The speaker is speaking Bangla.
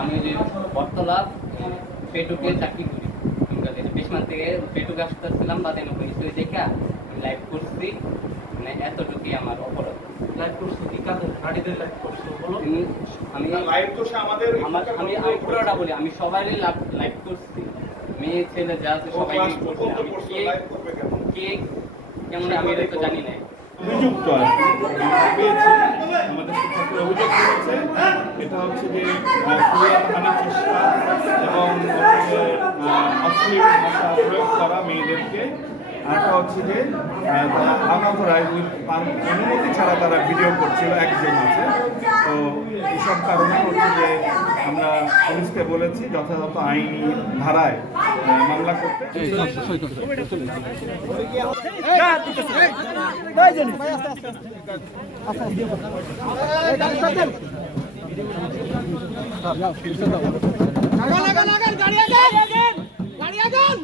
আমি যে বটতলা পেটুকে চাকরি করি, বেশমান থেকে পেটুকে আসতেছিলাম বা তেন কিছু দেখে লাইভ করছি, মানে এতটুকুই আমার অপরাধ। লাইভ করছো কি কাদের গাড়িদের লাইভ করছো বলো? আমি লাইভ করছে আমাদের আমি পুরোটা বলি, আমি সবারই লাইভ করছি, মেয়ে ছেলে যা আছে সবাই করছি। কে কেমন আমি এটা তো জানি না। অভিযুক্ত আছে পেয়েছি, আমাদের শিক্ষার্থীরা অভিযোগ করেছে এটা হচ্ছে যে সুরিয়াখানির চেষ্টা এবং অশ্লীল ভাষা প্রয়োগ করা মেয়েদেরকে। আরেকটা হচ্ছে যে অনাথরাই অনুমতি ছাড়া তারা ভিডিও করছিল, একজন আছে। তো এইসব কারণে হচ্ছে যে আমরা পুলিশকে বলেছি যথাযথ আইনি ধারায় মামলা করতে। গাড়ি আগান